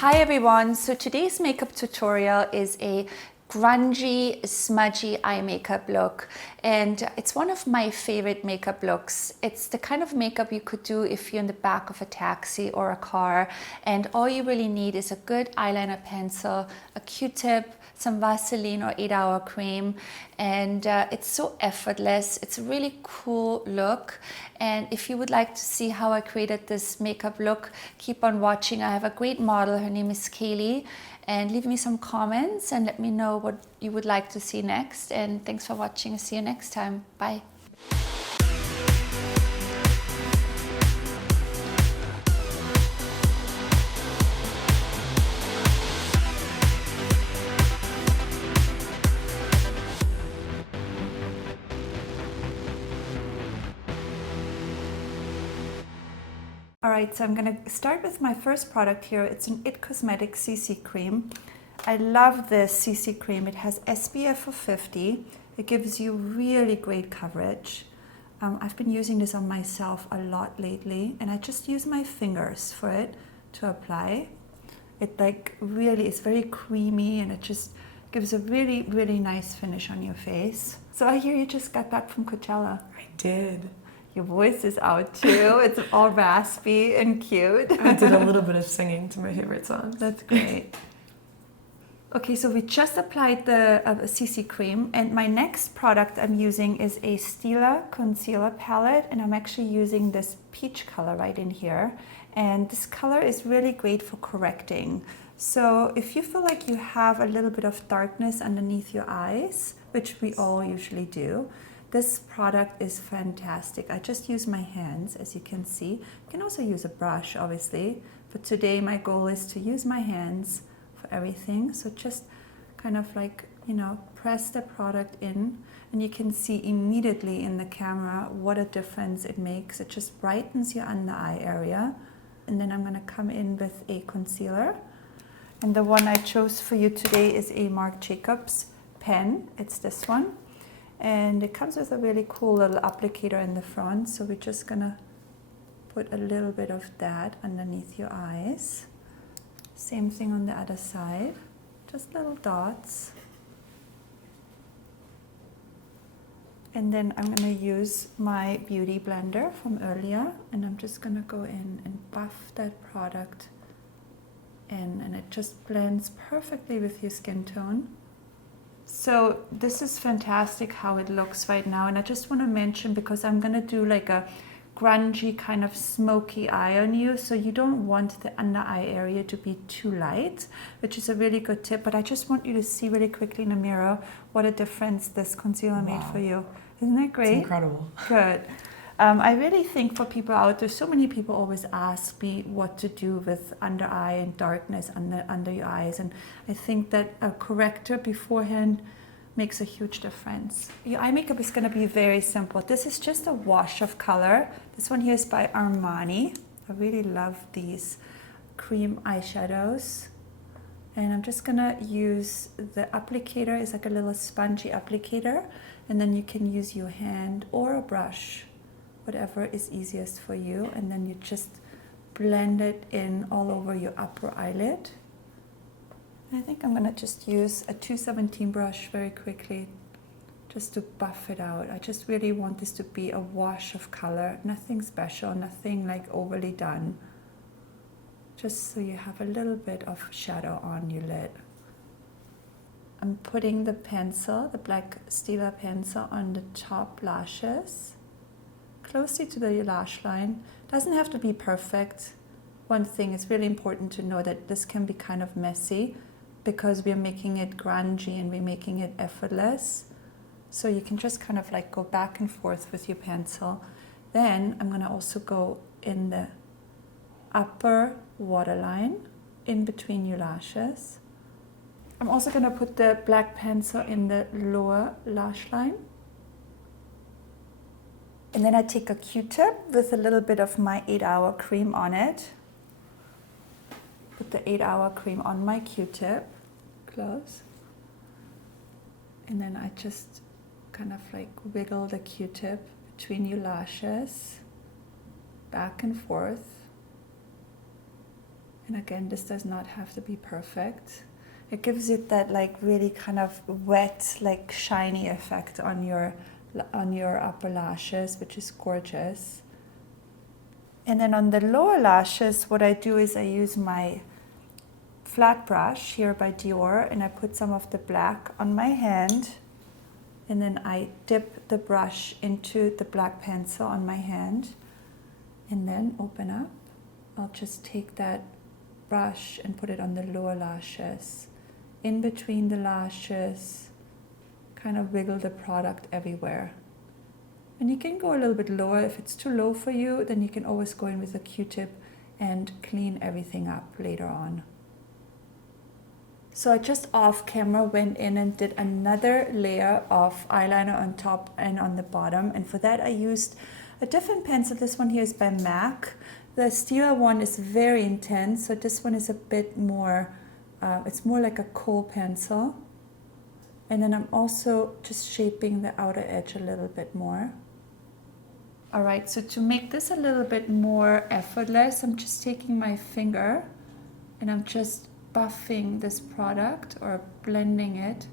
Hi everyone, so today's makeup tutorial is a grungy, smudgy eye makeup look, and it's one of my favorite makeup looks. It's the kind of makeup you could do if you're in the back of a taxi or a car, and all you really need is a good eyeliner pencil, a Q-tip, some Vaseline or 8-hour cream, and it's so effortless. It's a really cool look, and if you would like to see how I created this makeup look, keep on watching. I have a great model, her name is Kaylee, and leave me some comments and let me know what you would like to see next. And thanks for watching. I'll see you next time. Bye. Alright, so I'm going to start with my first product here. It's an IT Cosmetics CC cream. I love this CC cream. It has SPF of 50. It gives you really great coverage. I've been using this on myself a lot lately, and I just use my fingers for it to apply. It really is very creamy, and it just gives a really, really nice finish on your face. So I hear you just got back from Coachella. I did. Your voice is out too. It's all raspy and cute. I did a little bit of singing to my favorite songs. That's great. Okay, so we just applied the CC cream, and my next product I'm using is a Stila concealer palette, and I'm actually using this peach color right in here. And this color is really great for correcting. So if you feel like you have a little bit of darkness underneath your eyes, which we all usually do, this product is fantastic. I just use my hands, as you can see. You can also use a brush, obviously, but today my goal is to use my hands for everything. So just kind of press the product in, and you can see immediately in the camera what a difference it makes. It just brightens your under eye area. And then I'm going to come in with a concealer. And the one I chose for you today is a Marc Jacobs pen. It's this one. And it comes with a really cool little applicator in the front, so we're just gonna put a little bit of that underneath your eyes. Same thing on the other side, just little dots. And then I'm gonna use my beauty blender from earlier, and I'm just gonna go in and buff that product in, and it just blends perfectly with your skin tone. So this is fantastic how it looks right now, and I just want to mention, because I'm going to do like a grungy kind of smoky eye on you, so you don't want the under eye area to be too light, which is a really good tip, but I just want you to see really quickly in the mirror what a difference this concealer made for you. Isn't that great? It's incredible. Good. I really think for people out there, so many people always ask me what to do with under eye and darkness under your eyes, and I think that a corrector beforehand makes a huge difference. Your eye makeup is going to be very simple. This is just a wash of color. This one here is by Armani. I really love these cream eyeshadows, and I'm just going to use the applicator. It's like a little spongy applicator, and then you can use your hand or a brush, whatever is easiest for you, and then you just blend it in all over your upper eyelid. I think I'm gonna just use a 217 brush very quickly just to buff it out. I just really want this to be a wash of color, nothing special, nothing like overly done. Just so you have a little bit of shadow on your lid. I'm putting the pencil, the black Stila pencil, on the top lashes, closely to the lash line. Doesn't have to be perfect. One thing is really important to know, that this can be kind of messy because we're making it grungy and we're making it effortless. So you can just kind of go back and forth with your pencil. Then I'm gonna also go in the upper waterline in between your lashes. I'm also gonna put the black pencil in the lower lash line. And then I take a Q-tip with a little bit of my 8-hour cream on it. Put the 8-hour cream on my Q-tip, close. And then I just kind of wiggle the Q-tip between your lashes, back and forth. And again, this does not have to be perfect. It gives it that like really kind of wet, like shiny effect on your upper lashes, which is gorgeous. And then on the lower lashes, what I do is I use my flat brush here by Dior, and I put some of the black on my hand, and then I dip the brush into the black pencil on my hand, and then open up. I'll just take that brush and put it on the lower lashes, in between the lashes, kind of wiggle the product everywhere. And you can go a little bit lower. If it's too low for you, then you can always go in with a Q-tip and clean everything up later on. So I just off camera went in and did another layer of eyeliner on top and on the bottom. And for that I used a different pencil. This one here is by MAC. The Stila one is very intense, so this one is a bit more, it's more like a kohl pencil. And then I'm also just shaping the outer edge a little bit more. All right, so to make this a little bit more effortless, I'm just taking my finger and I'm just buffing this product or blending it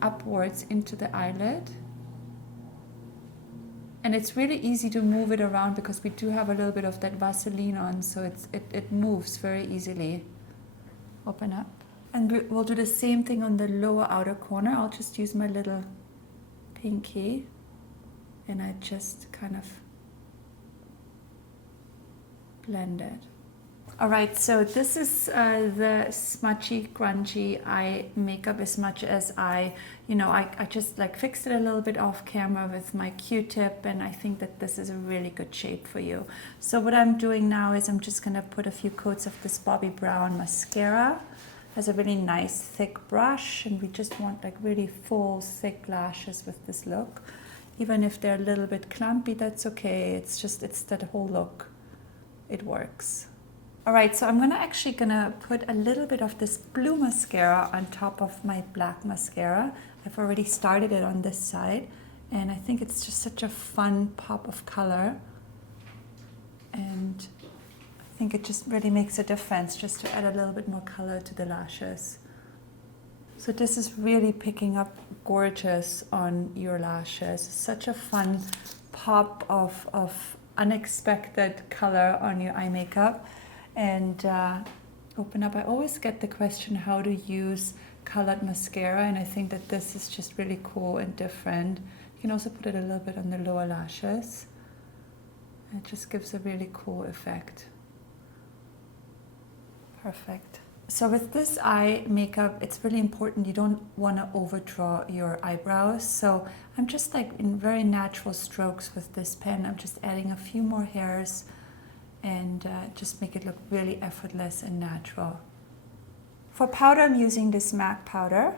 upwards into the eyelid. And it's really easy to move it around because we do have a little bit of that Vaseline on, so it moves very easily. Open up. And we'll do the same thing on the lower outer corner. I'll just use my little pinky and I just kind of blend it. All right, so this is the smudgy, grungy eye makeup. As much as I just like fixed it a little bit off camera with my Q-tip, and I think that this is a really good shape for you. So what I'm doing now is I'm just gonna put a few coats of this Bobbi Brown mascara. It has a really nice thick brush, and we just want like really full, thick lashes with this look. Even if they're a little bit clumpy, that's okay. It's that whole look. It works. All right, so I'm actually gonna put a little bit of this blue mascara on top of my black mascara. I've already started it on this side, and I think it's just such a fun pop of color. And I think it just really makes a difference just to add a little bit more color to the lashes. So this is really picking up gorgeous on your lashes. Such a fun pop of unexpected color on your eye makeup. And open up. I always get the question how to use colored mascara, and I think that this is just really cool and different. You can also put it a little bit on the lower lashes. It just gives a really cool effect. Perfect. So with this eye makeup, it's really important you don't want to overdraw your eyebrows. So I'm just like in very natural strokes with this pen. I'm just adding a few more hairs and just make it look really effortless and natural. For powder, I'm using this MAC powder,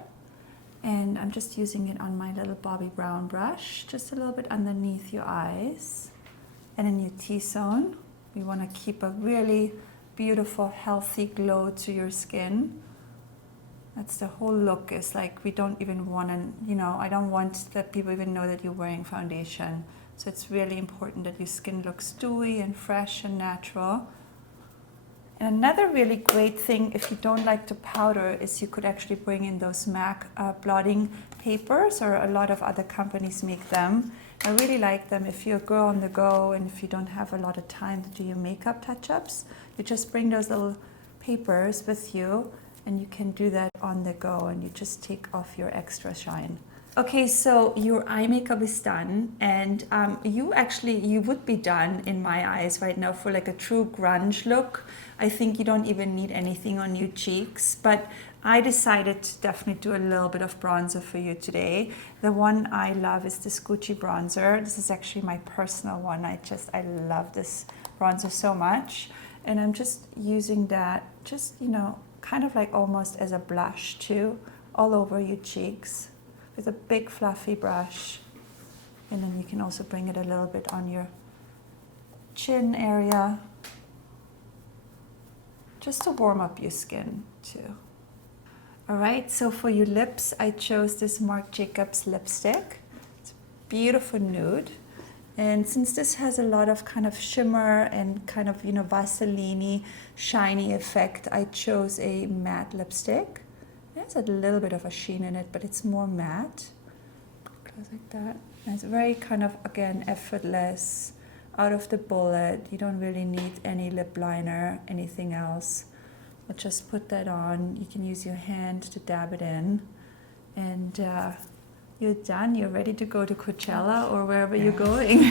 and I'm just using it on my little Bobbi Brown brush, just a little bit underneath your eyes and in your T-zone. We want to keep a really beautiful, healthy glow to your skin. That's the whole look. Is like we don't even want to, I don't want that people even know that you're wearing foundation. So it's really important that your skin looks dewy and fresh and natural. And another really great thing, if you don't like to powder, is you could actually bring in those MAC blotting papers, or a lot of other companies make them. I really like them if you're a girl on the go and if you don't have a lot of time to do your makeup touch-ups. You just bring those little papers with you and you can do that on the go, and you just take off your extra shine. Okay, so your eye makeup is done, and you would be done in my eyes right now for like a true grunge look. I think you don't even need anything on your cheeks, but I decided to definitely do a little bit of bronzer for you today. The one I love is this Gucci bronzer. This is actually my personal one. I love this bronzer so much, and I'm just using that just, kind of like almost as a blush too, all over your cheeks, with a big fluffy brush. And then you can also bring it a little bit on your chin area, just to warm up your skin too. All right, so for your lips, I chose this Marc Jacobs lipstick. It's beautiful nude, And since this has a lot of kind of shimmer and kind of, you know, Vaseline-y, shiny effect, I chose a matte lipstick. It has a little bit of a sheen in it, but it's more matte. Goes like that. And it's very kind of, again, effortless, out of the bullet. You don't really need any lip liner, anything else. But just put that on. You can use your hand to dab it in. And you're done. You're ready to go to Coachella or wherever you're going.